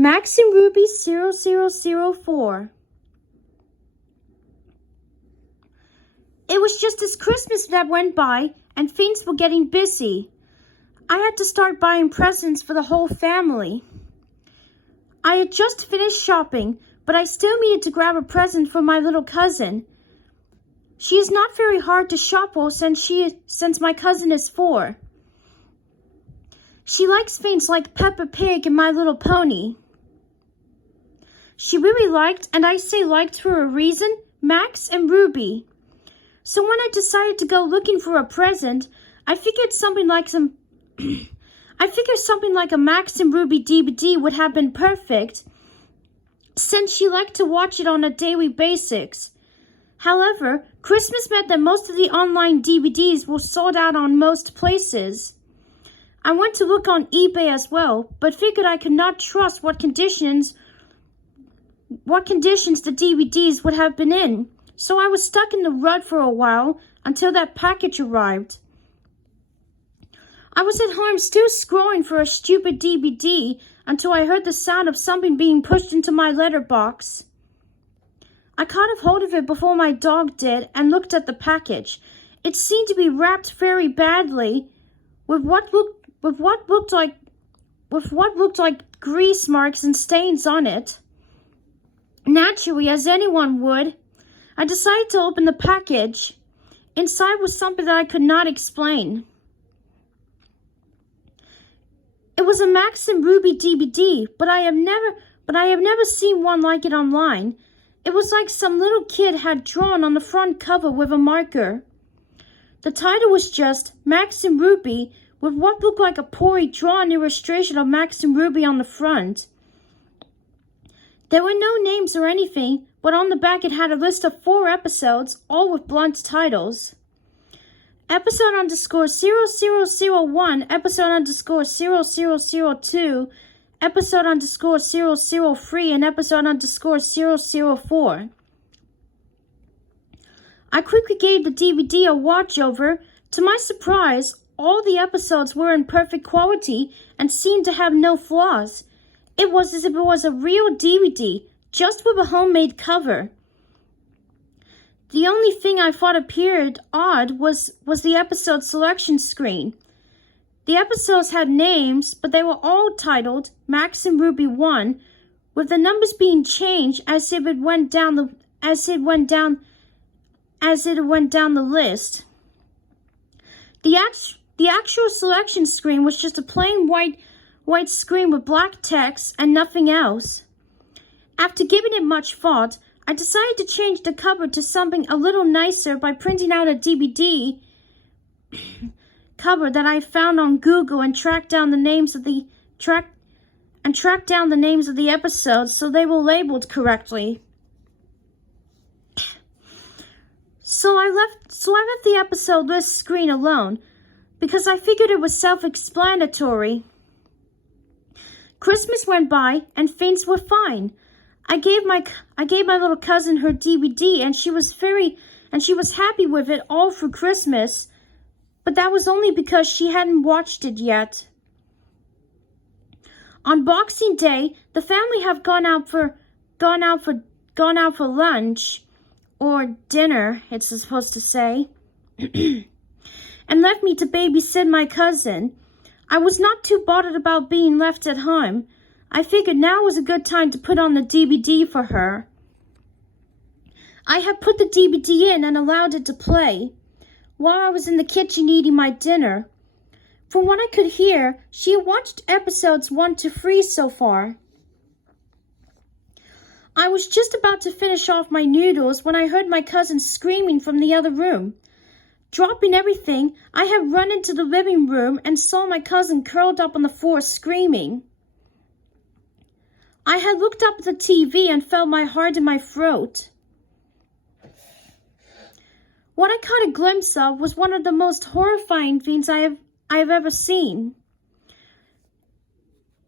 Max and Ruby 0004. It was just as Christmas that went by and things were getting busy. I had to start buying presents for the whole family. I had just finished shopping, but I still needed to grab a present for my little cousin. She is not very hard to shop for since my cousin is 4. She likes things like Peppa Pig and My Little Pony. She really liked, and I say liked for a reason, Max and Ruby. So when I decided to go looking for a present, I figured something like a Max and Ruby DVD would have been perfect, since she liked to watch it on a daily basis. However, Christmas meant that most of the online DVDs were sold out on most places. I went to look on eBay as well, but figured I could not trust what conditions the DVDs would have been in, so I was stuck in the rut for a while until that package arrived. I was at home still scrolling for a stupid DVD until I heard the sound of something being pushed into my letterbox. I caught hold of it before my dog did and looked at the package. It seemed to be wrapped very badly, with what looked like grease marks and stains on it. Naturally, as anyone would, I decided to open the package. Inside was something that I could not explain. It was a Max and Ruby DVD, but I have never seen one like it online. It was like some little kid had drawn on the front cover with a marker. The title was just Max and Ruby, with what looked like a poorly drawn illustration of Max and Ruby on the front. There were no names or anything, but on the back it had a list of 4 episodes, all with blunt titles. Episode _ 0001, episode _ 0002, episode _ 003, and episode _ 004. I quickly gave the DVD a watch over. To my surprise, all the episodes were in perfect quality and seemed to have no flaws. It was as if it was a real DVD, just with a homemade cover. The only thing I thought appeared odd was the episode selection screen. The episodes had names, but they were all titled Max and Ruby 1, with the numbers being changed as it went down the list. The actual selection screen was just a plain white screen with black text and nothing else. After giving it much thought, I decided to change the cover to something a little nicer by printing out a DVD cover that I found on Google and tracked down the names of the episodes so they were labeled correctly. So I left the episode list screen alone because I figured it was self-explanatory. Christmas went by and things were fine. I gave my little cousin her DVD and she was happy with it all for Christmas, but that was only because she hadn't watched it yet. On Boxing Day, the family have gone out for lunch or dinner, it's supposed to say, and left me to babysit my cousin. I was not too bothered about being left at home. I figured now was a good time to put on the DVD for her. I had put the DVD in and allowed it to play while I was in the kitchen eating my dinner. From what I could hear, she had watched episodes 1 to 3 so far. I was just about to finish off my noodles when I heard my cousin screaming from the other room. Dropping everything, I had run into the living room and saw my cousin curled up on the floor screaming. I had looked up at the TV and felt my heart in my throat. What I caught a glimpse of was one of the most horrifying things I have ever seen.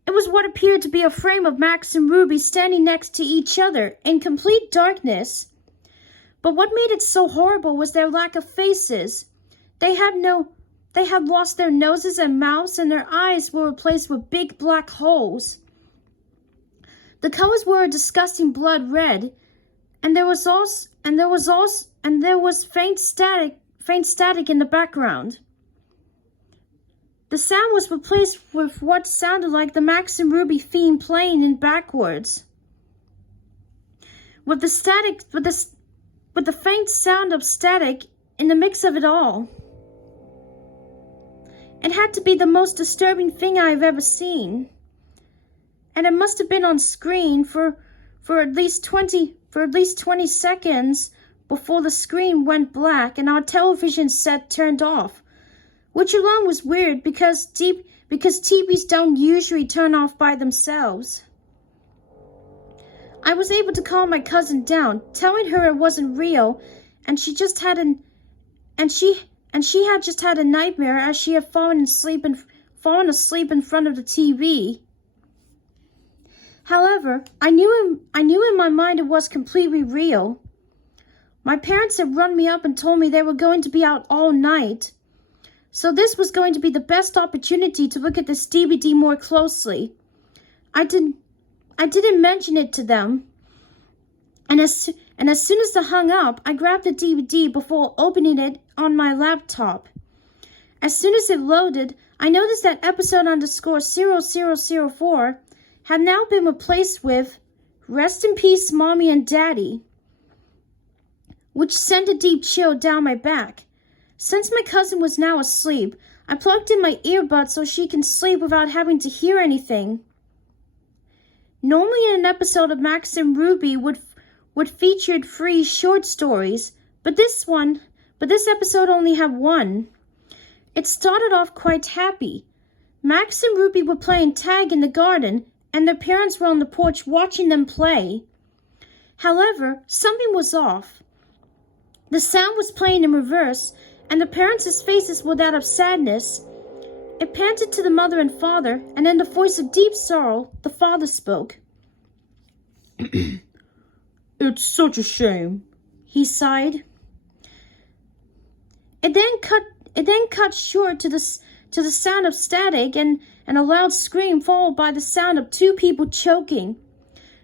It was what appeared to be a frame of Max and Ruby standing next to each other in complete darkness. But what made it so horrible was their lack of faces. They had lost their noses and mouths, and their eyes were replaced with big black holes. The colors were a disgusting blood red, and there was faint static in the background. The sound was replaced with what sounded like the Max and Ruby theme playing in backwards. With the faint sound of static in the mix of it all. It had to be the most disturbing thing I have ever seen. And it must have been on screen for at least 20 seconds before the screen went black and our television set turned off, which alone was weird because TVs don't usually turn off by themselves. I was able to calm my cousin down, telling her it wasn't real, and she had just had a nightmare as she had fallen asleep in front of the TV. However, I knew in my mind it was completely real. My parents had run me up and told me they were going to be out all night. So this was going to be the best opportunity to look at this DVD more closely. I didn't mention it to them. And as soon as they hung up, I grabbed the DVD before opening it on my laptop. As soon as it loaded, I noticed that episode _0004 had now been replaced with Rest in Peace, Mommy and Daddy, which sent a deep chill down my back. Since my cousin was now asleep, I plugged in my earbuds so she can sleep without having to hear anything. Normally an episode of Max and Ruby would feature 3 short stories, but this episode only had 1. It started off quite happy. Max and Ruby were playing tag in the garden, and their parents were on the porch watching them play. However, something was off. The sound was playing in reverse, and the parents' faces were that of sadness. It panted to the mother and father, and in the voice of deep sorrow, the father spoke. "It's such a shame," he sighed. It then cut short to the sound of static and a loud scream followed by the sound of 2 people choking.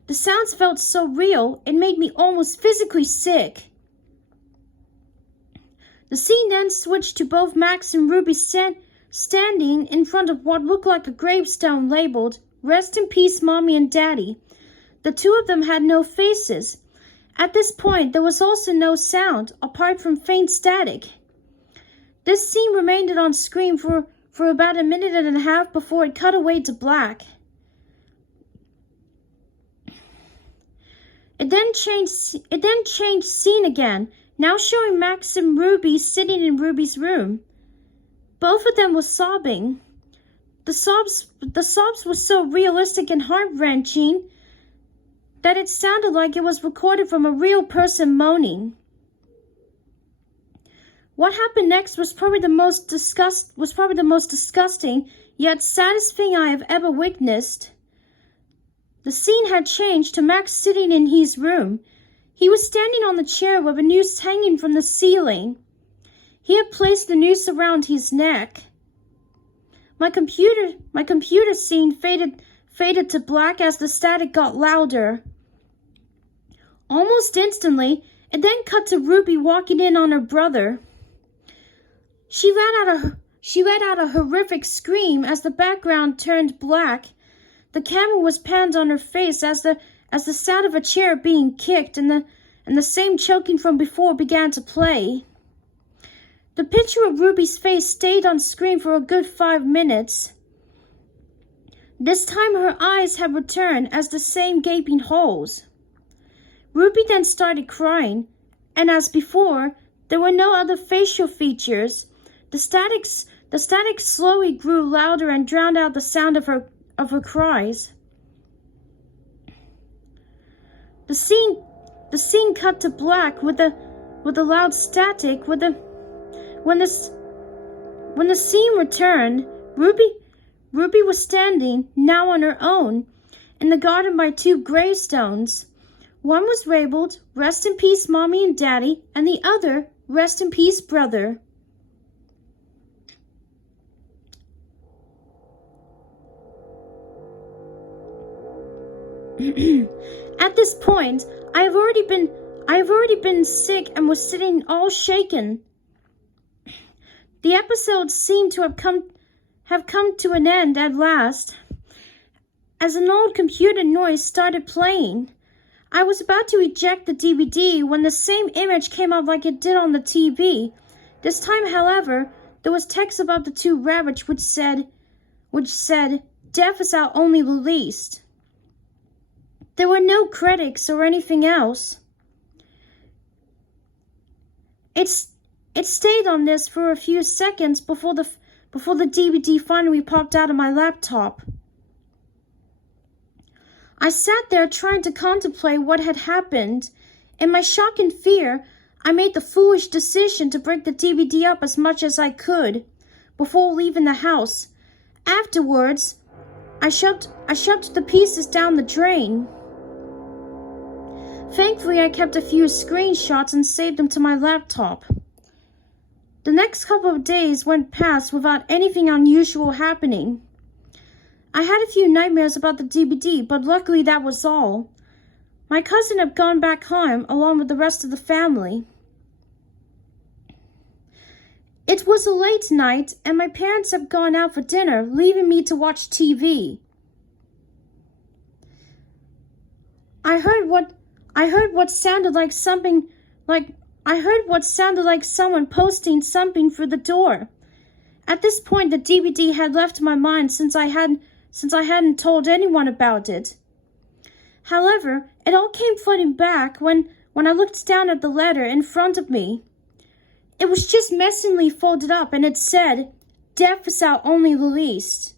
The sounds felt so real, it made me almost physically sick. The scene then switched to both Max and Ruby standing in front of what looked like a gravestone labeled, "Rest in Peace, Mommy and Daddy." The 2 of them had no faces. At this point, there was also no sound, apart from faint static. This scene remained on screen for about a minute and a half before it cut away to black. It then changed scene again, now showing Max and Ruby sitting in Ruby's room. Both of them were sobbing. The sobs were so realistic and heart-wrenching that it sounded like it was recorded from a real person moaning. What happened next was probably the most disgusting yet saddest thing I have ever witnessed. The scene had changed to Max sitting in his room. He was standing on the chair with a noose hanging from the ceiling. He had placed the noose around his neck. My computer scene faded to black as the static got louder. Almost instantly, it then cut to Ruby walking in on her brother. She let out a horrific scream as the background turned black. The camera was panned on her face as the sound of a chair being kicked and the same choking from before began to play. The picture of Ruby's face stayed on screen for a good 5 minutes. This time her eyes had returned as the same gaping holes. Ruby then started crying, and as before, there were no other facial features. The static slowly grew louder and drowned out the sound of her cries. The scene cut to black with the loud static. When the scene returned, Ruby was standing, now on her own, in the garden by 2 gravestones. One was labeled, "Rest in Peace, Mommy and Daddy," and the other, "Rest in Peace, Brother." At this point, I have already been sick and was sitting all shaken. The episode seemed to have come to an end at last, as an old computer noise started playing. I was about to eject the DVD when the same image came out like it did on the TV. This time, however, there was text about the two rabbits which said, "Death is our only release." There were no credits or anything else. It stayed on this for a few seconds before the DVD finally popped out of my laptop. I sat there trying to contemplate what had happened. In my shock and fear, I made the foolish decision to break the DVD up as much as I could before leaving the house. Afterwards, I shoved the pieces down the drain. Thankfully, I kept a few screenshots and saved them to my laptop. The next couple of days went past without anything unusual happening. I had a few nightmares about the DVD, but luckily that was all. My cousin had gone back home along with the rest of the family. It was a late night, and my parents had gone out for dinner, leaving me to watch TV. I heard what sounded like someone posting something through the door. At this point, the DVD had left my mind since I hadn't told anyone about it. However, it all came flooding back when I looked down at the letter in front of me. It was just messily folded up, and it said, "Death is our only release."